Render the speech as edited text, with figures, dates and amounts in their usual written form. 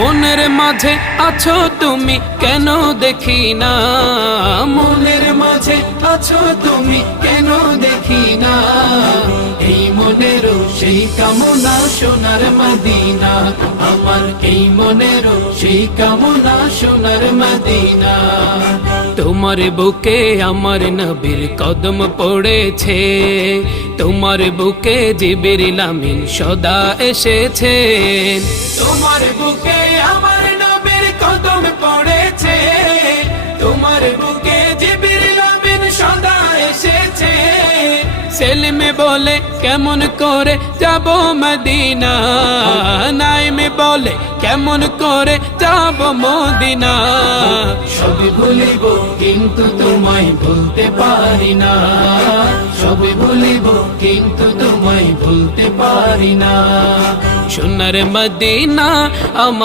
মনের মাঝে আছো তুমি কেন দেখি না, মনের মাঝে আছো তুমি কেন দেখি না, এই মনেরও সেই কামনা সোনার মদিনা, আমার এই মনেরও সেই কামনা সোনার মদিনা। তোমার বুকে আমার নবীর কদম পড়েছে, তোমার বুকে জিবরিল আমিন সদা এসেছে, তোমার বুকে আমার নবীর কদম পড়েছে, তোমার বুকে জিবরিল আমিন সদা এসেছে। সেলিমে বলে কেমন করে যাব মদিনা, নাইমে বলে কেমন করে যাব মদিনা, সবই ভুলিব কিন্তু তোমায় ভুলতে পারি না, সবই ভুলিব কিন্তু তোমায় ভুলতে পারি না। সোনার মদিনা আমার